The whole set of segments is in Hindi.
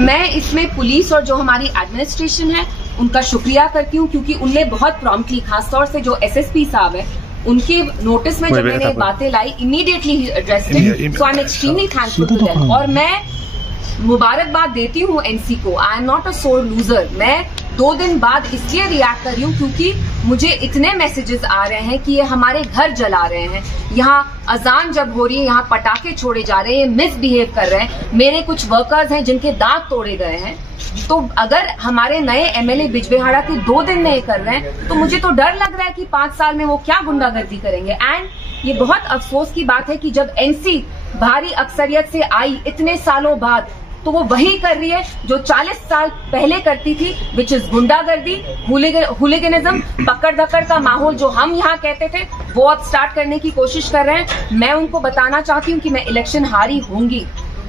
मैं इसमें पुलिस और जो हमारी एडमिनिस्ट्रेशन है उनका शुक्रिया करती हूँ, क्योंकि उनने बहुत प्रॉम्प्टली, खासतौर से जो एसएसपी साहब है उनके नोटिस में जब मैंने बातें लाई, immediately addressed it. So I am extremely thankful to them. और मैं मुबारकबाद देती हूँ एनसी को। आई एम नॉट अ सोर लूजर। मैं 2 दिन बाद इसलिए रिएक्ट कर रही हूँ क्योंकि मुझे इतने मैसेजेस आ रहे हैं कि ये हमारे घर जला रहे हैं, यहाँ अजान जब हो रही है यहाँ पटाखे छोड़े जा रहे हैं, ये मिसबिहेव कर रहे हैं। मेरे कुछ वर्कर्स हैं जिनके दांत तोड़े गए हैं। तो अगर हमारे नए एमएलए बिजबेहाड़ा के 2 दिन में ये कर रहे हैं तो मुझे तो डर लग रहा है कि 5 साल में वो क्या गुंडागर्दी करेंगे। एंड ये बहुत अफसोस की बात है कि जब एनसी भारी अक्सरियत से आई इतने सालों बाद, तो वो वही कर रही है जो 40 साल पहले करती थी, विच इज गुंडागर्दी, हुलिगनिज्म, पकड़ धक्कड़ का माहौल जो हम यहाँ कहते थे, वो अब स्टार्ट करने की कोशिश कर रहे हैं। मैं उनको बताना चाहती हूँ कि मैं इलेक्शन हारी होंगी,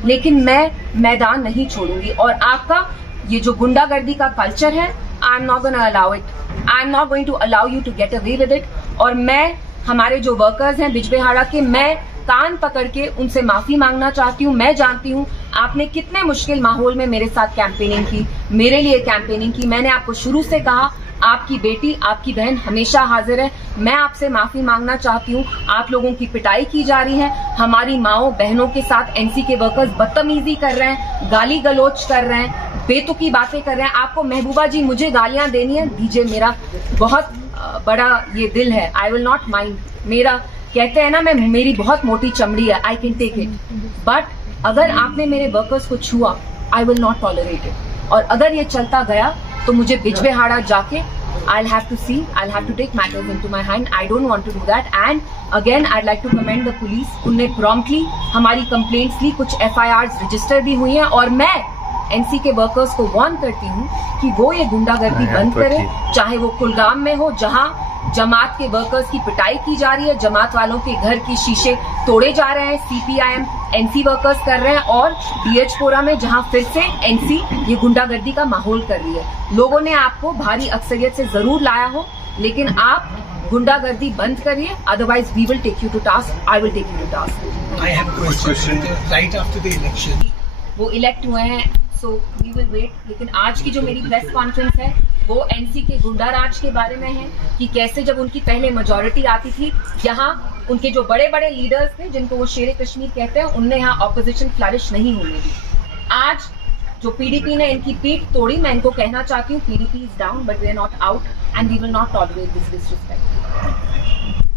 लेकिन मैं मैदान नहीं छोड़ूंगी। और आपका ये जो गुंडागर्दी का कल्चर है, I am not going to allow it. I am not going to allow you to get away with it. और मैं हमारे जो वर्कर्स हैं बिजबेहाड़ा के, मैं कान पकड़ के उनसे माफी मांगना चाहती हूँ। मैं जानती हूँ आपने कितने मुश्किल माहौल में मेरे साथ कैंपेनिंग की, मेरे लिए कैंपेनिंग की। मैंने आपको शुरू से कहा आपकी बेटी, आपकी बहन हमेशा हाजिर है। मैं आपसे माफी मांगना चाहती हूँ। आप लोगों की पिटाई की जा रही है, हमारी माओ बहनों के साथ एनसी के वर्कर्स बदतमीजी कर रहे हैं, गाली गलोच कर रहे हैं, बेतुकी बातें कर रहे हैं। आपको महबूबा जी मुझे गालियां देनी है, दीजिए, मेरा बहुत बड़ा ये दिल है, आई विल नॉट माइंड। मेरा कहते हैं ना, मेरी बहुत मोटी चमड़ी है, I can take it. But अगर आपने मेरे वर्कर्स को छुआ, I will not tolerate it. और अगर ये चलता गया तो मुझे बिजबेहाड़ा जाके I'll have to take matters into my hand. I don't want to do that. And again, I'd like to commend the police. उनने promptly हमारी complaints ली, कुछ FIRs रजिस्टर भी हुई हैं। और मैं एनसी के वर्कर्स को वार्न करती हूँ कि वो ये गुंडागर्दी बंद करें, चाहे वो कुलगाम में हो जहाँ जमात के वर्कर्स की पिटाई की जा रही है, जमात वालों के घर की शीशे तोड़े जा रहे हैं, सीपीआईएम एनसी वर्कर्स कर रहे हैं, और डीएचपोरा में जहां फिर से एनसी ये गुंडागर्दी का माहौल कर रही है। लोगों ने आपको भारी अक्सरियत से जरूर लाया हो, लेकिन आप गुंडागर्दी बंद करिए, otherwise we will take you to task. I will take you to task. I have a question. Right after the election वो इलेक्ट हुए हैं, सो वी विल वेट। लेकिन आज की जो मेरी प्रेस कॉन्फ्रेंस है वो एनसी के गुंडा राज के बारे में है, कि कैसे जब उनकी पहले मेजॉरिटी आती थी, यहाँ उनके जो बड़े बड़े लीडर्स थे जिनको वो शेर कश्मीर कहते हैं, उनने यहाँ ऑपोजिशन फ्लरिश नहीं होने दी। आज जो पीडीपी ने इनकी पीठ तोड़ी, मैं इनको कहना चाहती हूँ PDP is down but we are not out and we will not tolerate this disrespect.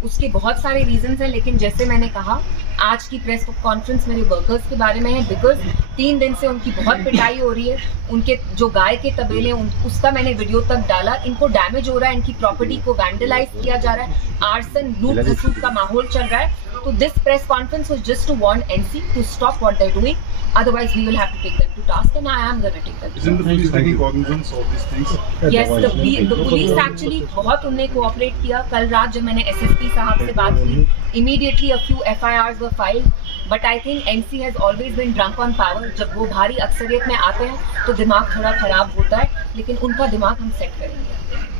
उसके बहुत सारे रीजंस हैं, लेकिन जैसे मैंने कहा आज की प्रेस कॉन्फ्रेंस मेरे वर्कर्स के बारे में है, बिकॉज 3 दिन से उनकी बहुत पिटाई हो रही है। उनके जो गाय के तबेले उसका मैंने वीडियो तक डाला, इनको डैमेज हो रहा है, इनकी प्रॉपर्टी को वैंडलाइज किया जा रहा है, आर्सन लूट खसूट का माहौल चल रहा है। तो this press conference was just to warn NC to stop what they are doing, otherwise we will have to take them to task and I am going to take them. Isn't the police taking cognizance of these things? Yes, the police actually बहुत उनने कोऑपरेट किया। कल रात जब मैंने एसएसपी साहब से बात की, immediately a few FIRs were filed, but I think NC has always been drunk on power. जब वो भारी अक्सरियत में आते हैं तो दिमाग थोड़ा खराब होता है, लेकिन उनका दिमाग हम सेट करेंगे।